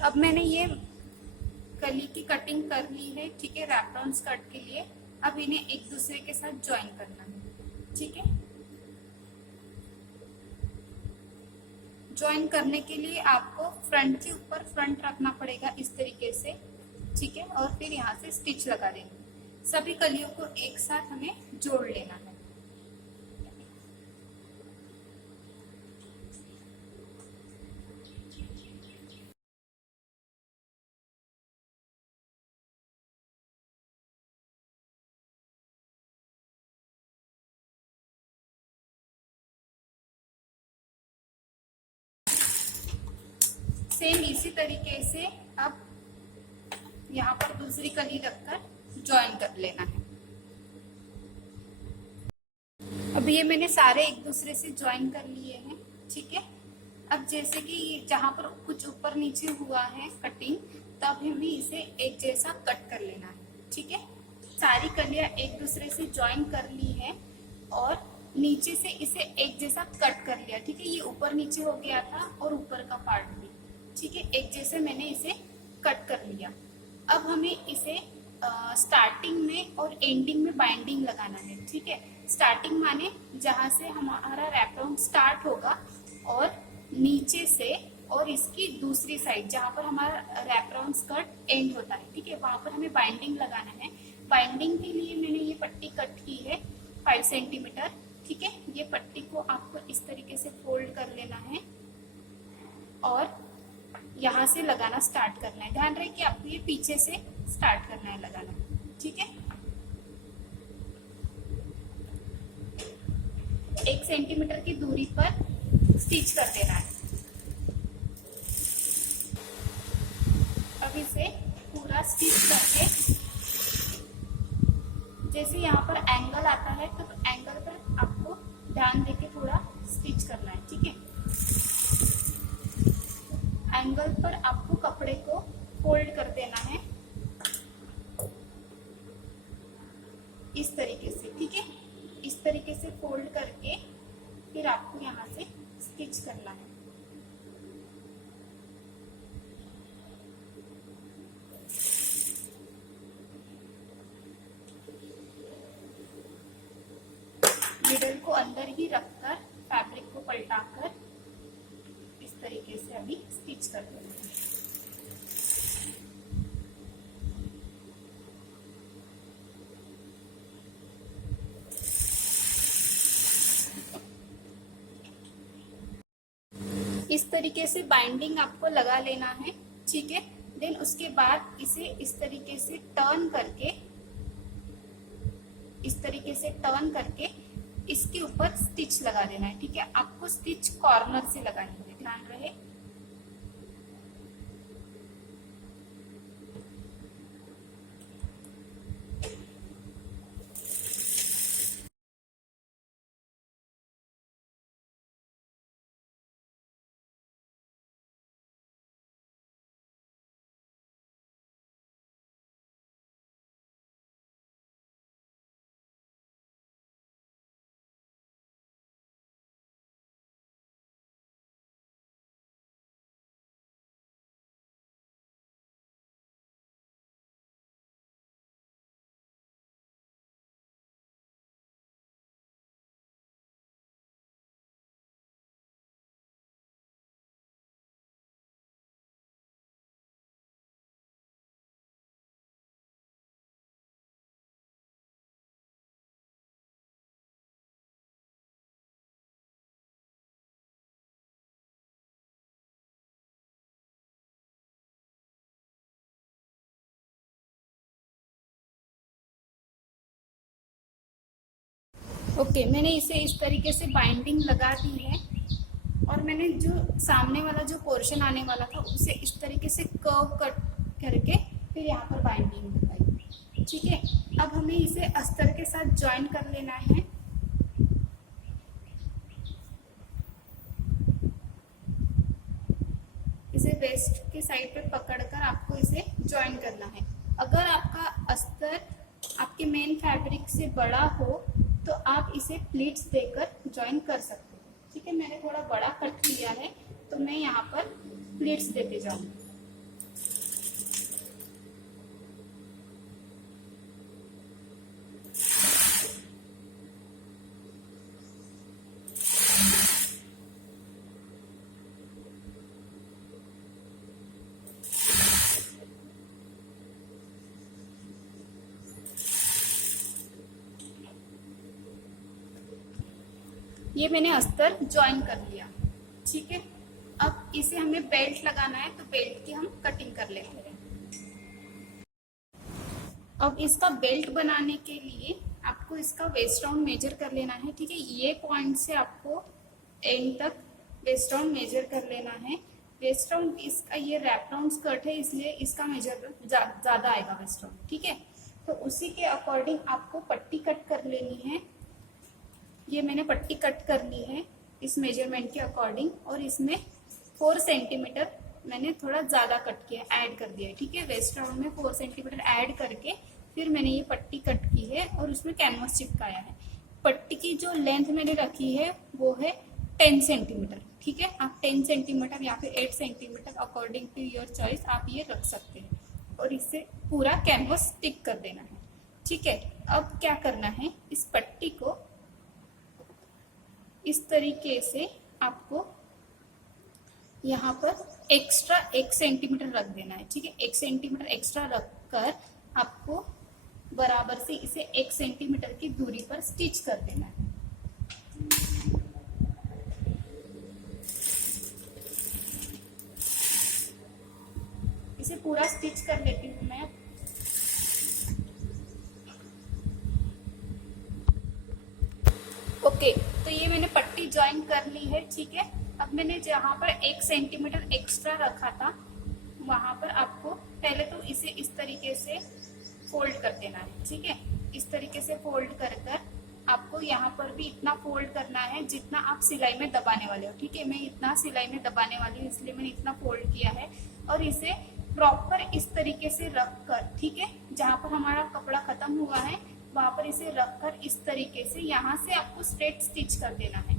अब मैंने ये कली की कटिंग कर ली है, ठीक है, रैप डाउन स्कर्ट के लिए। अब इन्हें एक दूसरे के साथ ज्वाइन करना है, ठीक है। ज्वाइन करने के लिए आपको फ्रंट के ऊपर फ्रंट रखना पड़ेगा इस तरीके से, ठीक है, और फिर यहाँ से स्टिच लगा देंगे। सभी कलियों को एक साथ हमें जोड़ लेना है। सेम इसी तरीके से अब यहाँ पर दूसरी कली रखकर ज्वाइन कर लेना है। अब ये मैंने सारे एक दूसरे से ज्वाइन कर लिए हैं, ठीक है। अब जैसे कि जहाँ पर कुछ ऊपर नीचे हुआ है कटिंग, तब हमें इसे एक जैसा कट कर लेना है, ठीक है। सारी कलियां एक दूसरे से ज्वाइन कर ली है और नीचे से इसे एक जैसा कट कर लिया, ठीक है। ये ऊपर नीचे हो गया था और ऊपर का पार्ट भी, ठीक है, एक जैसे मैंने इसे कट कर लिया। अब हमें इसे स्टार्टिंग में और एंडिंग में बाइंडिंग लगाना है, ठीक है। स्टार्टिंग माने जहां से हमारा रैप राउंड स्टार्ट होगा और नीचे से, और इसकी दूसरी साइड जहां पर हमारा रैप राउंड स्कर्ट एंड होता है, ठीक है, वहां पर हमें बाइंडिंग लगाना है। बाइंडिंग के लिए मैंने ये पट्टी कट की है 5 सेंटीमीटर, ठीक है। ये पट्टी को आपको इस तरीके से फोल्ड कर लेना है और यहाँ से लगाना स्टार्ट करना है। ध्यान रहे कि आपको ये पीछे से स्टार्ट करना है लगाना, ठीक है। 1 सेंटीमीटर की दूरी पर स्टिच कर देना है। अब इसे पूरा स्टिच करके, जैसे यहाँ पर एंगल आता है तो एंगल पर आपको ध्यान देके थोड़ा स्टिच करना है, ठीक है। एंगल पर आपको कपड़े को फोल्ड कर देना है इस तरीके से, ठीक है। इस तरीके से फोल्ड करके फिर आपको यहाँ से स्टिच करना है। मिडल को अंदर ही रखकर फैब्रिक को पलटाकर इस तरीके से अभी स्टिच कर देना है। इस तरीके से बाइंडिंग आपको लगा लेना है, ठीक है। देन उसके बाद इसे इस तरीके से टर्न करके, इस तरीके से टर्न करके इसके ऊपर स्टिच लगा देना है, ठीक है। आपको स्टिच कॉर्नर से लगानी है, ध्यान रहे। ओके, मैंने इसे इस तरीके से बाइंडिंग लगा दी है और मैंने जो सामने वाला जो पोर्शन आने वाला था उसे इस तरीके से कर्व कट करके फिर यहाँ पर बाइंडिंग लगाई, ठीक है। अब हमें इसे अस्तर के साथ ज्वाइन कर लेना है। इसे वेस्ट के साइड पे पकड़कर आपको इसे ज्वाइन करना है। अगर आपका अस्तर आपके मेन फैब्रिक से बड़ा हो तो आप इसे प्लीट्स देकर ज्वाइन कर सकते हो, ठीक है। मैंने थोड़ा बड़ा कट किया है तो मैं यहाँ पर प्लीट्स देके जाऊंगी। ये मैंने अस्तर ज्वाइन कर लिया, ठीक है। अब इसे हमें बेल्ट लगाना है, तो बेल्ट की हम कटिंग कर लेते हैं। अब इसका बेल्ट बनाने के लिए आपको इसका वेस्ट राउंड मेजर कर लेना है, ठीक है। ये पॉइंट से आपको एंड तक वेस्ट राउंड मेजर कर लेना है। वेस्ट राउंड इसका ये रैप राउंड स्कर्ट है, इसलिए इसका मेजर ज्यादा आएगा वेस्ट राउंड, ठीक है। तो उसी के अकॉर्डिंग आपको पट्टी कट कर लेनी है। ये मैंने पट्टी कट कर ली है इस मेजरमेंट के अकॉर्डिंग, और इसमें 4 सेंटीमीटर मैंने थोड़ा ज्यादा कट किया, ऐड कर दिया है, ठीक है। वेस्ट राउंड में 4 सेंटीमीटर ऐड करके फिर मैंने ये पट्टी कट की है और उसमें कैनवास चिपकाया है। पट्टी की जो लेंथ मैंने रखी है वो है 10 सेंटीमीटर, ठीक है। आप 10 सेंटीमीटर या फिर 8 centimetre according to your choice आप ये रख सकते हैं, और इससे पूरा कैनवास स्टिक कर देना है, ठीक है। अब क्या करना है, इस पट्टी को इस तरीके से आपको यहाँ पर एक्स्ट्रा 1 सेंटीमीटर रख देना है, ठीक है। 1 सेंटीमीटर एक्स्ट्रा रखकर आपको बराबर से इसे 1 सेंटीमीटर की दूरी पर स्टिच कर देना है। इसे पूरा स्टिच कर लेती हूँ मैं। ओके, तो ये मैंने पट्टी ज्वाइन कर ली है, ठीक है। अब मैंने जहाँ पर 1 सेंटीमीटर एक्स्ट्रा रखा था वहां पर आपको पहले तो इसे इस तरीके से फोल्ड कर देना है, ठीक है। इस तरीके से फोल्ड कर कर आपको यहाँ पर भी इतना फोल्ड करना है जितना आप सिलाई में दबाने वाले हो, ठीक है। मैं इतना सिलाई में दबाने वाली हूँ इसलिए मैंने इतना फोल्ड किया है, और इसे प्रॉपर इस तरीके से रख कर, ठीक है, जहाँ पर हमारा कपड़ा खत्म हुआ है वहां पर इसे रखकर इस तरीके से यहाँ से आपको स्ट्रेट स्टिच कर देना है।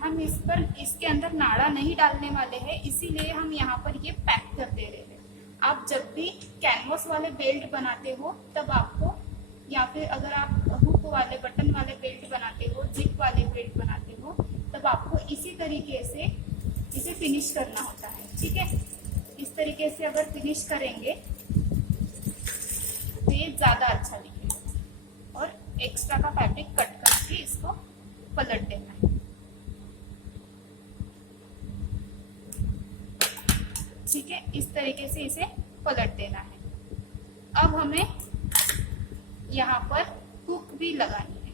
हम इस पर इसके अंदर नाड़ा नहीं डालने वाले हैं, इसीलिए हम यहाँ पर ये पैक कर दे रहे हैं। आप जब भी कैनवास वाले बेल्ट बनाते हो तब आपको, या फिर अगर आप हुक वाले बटन वाले बेल्ट बनाते हो, जिप वाले बेल्ट बनाते हो, तब आपको इसी तरीके से इसे फिनिश करना होता है, ठीक है। इस तरीके से अगर फिनिश करेंगे तो ये ज्यादा अच्छा दिखेगा, और एक्स्ट्रा का फैब्रिक कट करके इसको पलट देना है, ठीक है। इस तरीके से इसे पलट देना है। अब हमें यहाँ पर हुक भी लगानी है,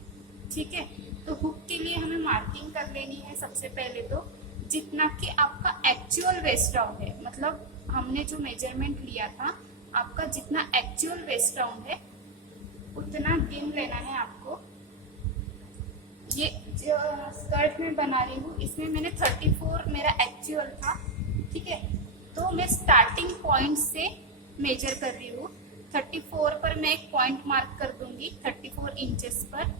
ठीक है। तो हुक के लिए हमें मार्किंग कर लेनी है सबसे पहले तो, जितना कि आपका एक्चुअल वेस्ट राउंड है, मतलब हमने जो मेजरमेंट लिया था आपका जितना एक्चुअल वेस्ट राउंड है उतना गिन लेना है आपको। ये जो स्कर्ट में बना रही हूँ इसमें मैंने 34 मेरा एक्चुअल था, ठीक है। तो मैं स्टार्टिंग पॉइंट से मेजर कर रही हूँ। 34 पर मैं एक पॉइंट मार्क कर दूंगी, 34 इंचेस पर।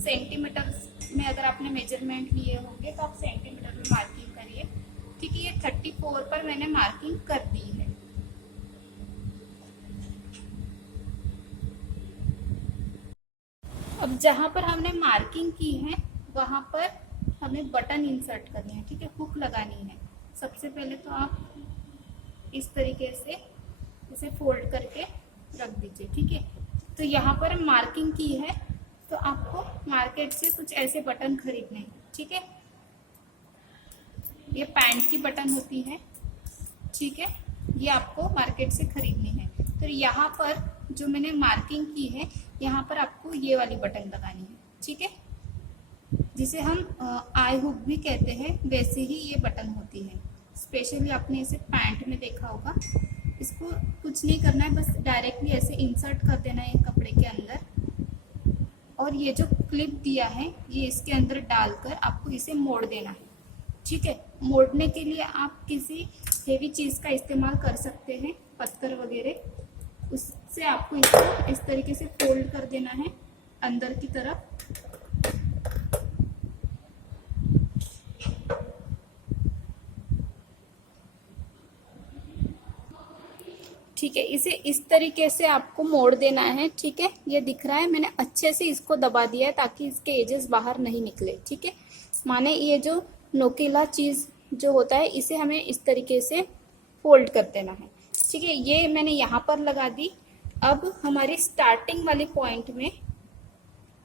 सेंटीमीटर में अगर आपने मेजरमेंट लिए होंगे तो आप सेंटीमीटर में मार्किंग करिए, ठीक है। ये 34 पर मैंने मार्किंग कर दी है। अब जहां पर हमने मार्किंग की है वहां पर हमें बटन इंसर्ट करनी है, ठीक है, हुक लगानी है। सबसे पहले तो आप इस तरीके से इसे फोल्ड करके रख दीजिए, ठीक है। तो यहाँ पर मार्किंग की है तो आपको मार्केट से कुछ ऐसे बटन खरीदने हैं, ठीक है। ये पैंट की बटन होती है, ठीक है, ये आपको मार्केट से खरीदनी है। तो यहाँ पर जो मैंने मार्किंग की है यहाँ पर आपको ये वाली बटन लगानी है, ठीक है, जिसे हम आई हुक भी कहते हैं, वैसे ही ये बटन होती है। स्पेशली आपने इसे पैंट में देखा होगा। इसको कुछ नहीं करना है, बस डायरेक्टली ऐसे इंसर्ट कर देना है कपड़े के अंदर, और ये जो क्लिप दिया है ये इसके अंदर डालकर आपको इसे मोड़ देना है, ठीक है। मोड़ने के लिए आप किसी हेवी चीज़ का इस्तेमाल कर सकते हैं, पत्थर वगैरह, उससे आपको इसको इस तरीके से फोल्ड कर देना है अंदर की तरफ। ठीक है, इसे इस तरीके से आपको मोड़ देना है, ठीक है। ये दिख रहा है, मैंने अच्छे से इसको दबा दिया है ताकि इसके एजेस बाहर नहीं निकले, ठीक है। माने ये जो नोकीला चीज जो होता है इसे हमें इस तरीके से फोल्ड कर देना है, ठीक है। ये मैंने यहाँ पर लगा दी। अब हमारी स्टार्टिंग वाली पॉइंट में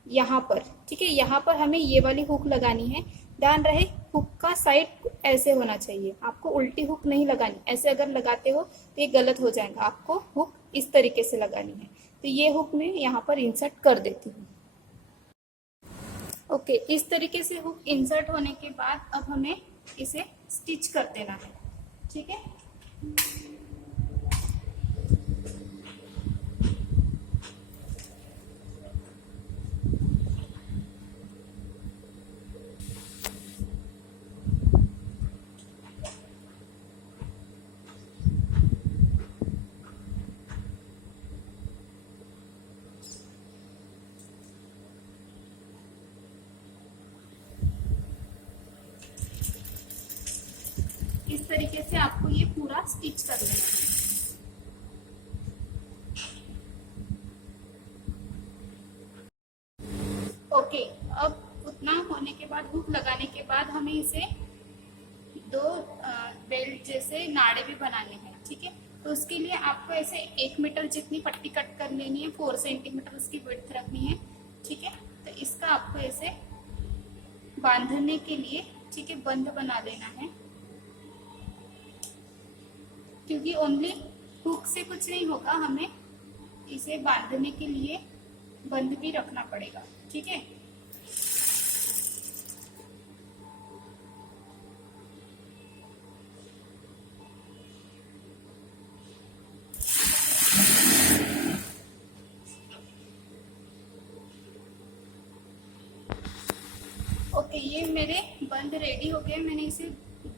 यहाँ पर, ठीक है, यहाँ पर हमें ये वाली हुक लगानी है। ध्यान रहे हुक का साइड ऐसे होना चाहिए, आपको उल्टी हुक नहीं लगानी। ऐसे अगर लगाते हो तो ये गलत हो जाएगा, आपको हुक इस तरीके से लगानी है। तो ये हुक मैं यहाँ पर इंसर्ट कर देती हूँ। ओके, इस तरीके से हुक इंसर्ट होने के बाद अब हमें इसे स्टिच कर देना है, ठीक है। इस तरीके से आपको ये पूरा स्टिच कर लेना है। ओके, अब उतना होने के बाद, हुक लगाने के बाद हमें इसे दो बेल्ट जैसे नाड़े भी बनाने हैं, ठीक है। तो उसके लिए आपको ऐसे 1 मीटर जितनी पट्टी कट कर लेनी है, 4 सेंटीमीटर उसकी विड्थ रखनी है, ठीक है। तो इसका आपको ऐसे बांधने के लिए, ठीक है, बंद बना लेना है, क्योंकि ओनली हुक से कुछ नहीं होगा, हमें इसे बांधने के लिए बंद भी रखना पड़ेगा, ठीक है। ओके, ये मेरे बंद रेडी हो गए। मैंने इसे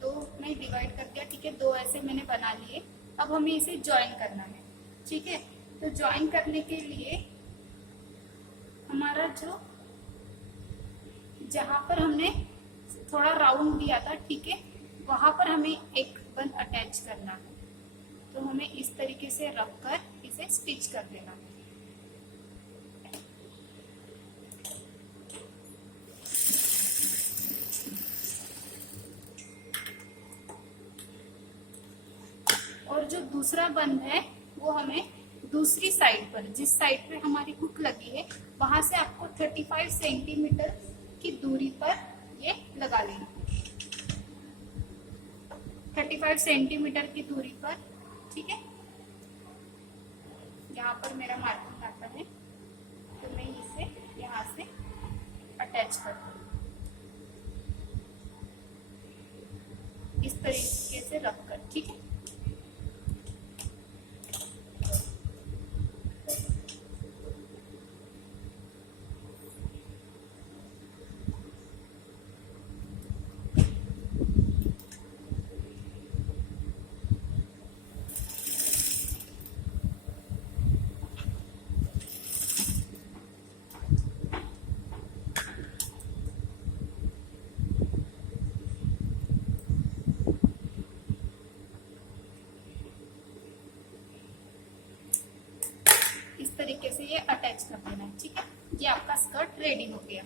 दो में डिवाइड कर दिया, ठीक है, दो ऐसे मैंने बना लिए। अब हमें इसे ज्वाइन करना है, ठीक है। तो ज्वाइन करने के लिए हमारा जो, जहां पर हमने थोड़ा राउंड दिया था, ठीक है, वहां पर हमें एक बंद अटैच करना है। तो हमें इस तरीके से रखकर इसे स्टिच कर देना है। और जो दूसरा बंद है वो हमें दूसरी साइड पर, जिस साइड पे हमारी हुक लगी है, वहां से आपको 35 सेंटीमीटर की दूरी पर ये लगा लेना है। 35 सेंटीमीटर की दूरी पर, ठीक है। यहाँ पर मेरा मार्किंग आता है, तो मैं इसे यहाँ से अटैच कर दूँ, इस तरीके से रखकर, ठीक है। इस तरीके से ये अटैच कर देना है, ठीक है। ये आपका स्कर्ट रेडी हो गया।